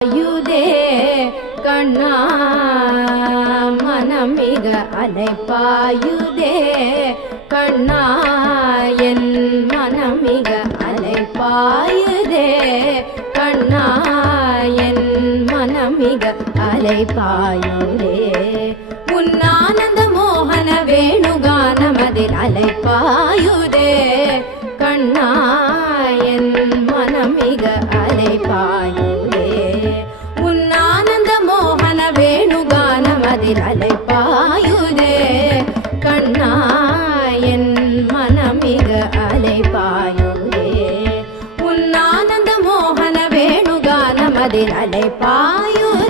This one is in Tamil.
பாயுதே கண்ணா மனமிக அலைப்பாயுதே கண்ணா என் மனமிக அலைப்பாயுதே கண்ணா என் மனமிக அலைப்பாயுதே உன்னானந்த மோகன வேணுகானமதில் அலைப்பாயுதே கண்ணா என் மனமிக அலைப்பாயுதே உன்னானந்த மோகன வேணுகானமதில் அலைப்பாயுதே கண்ணா என் மனமிக அலைப்பாயுதே உன்னானந்த மோகன வேணுகானமதில் அலைப்பாயுதே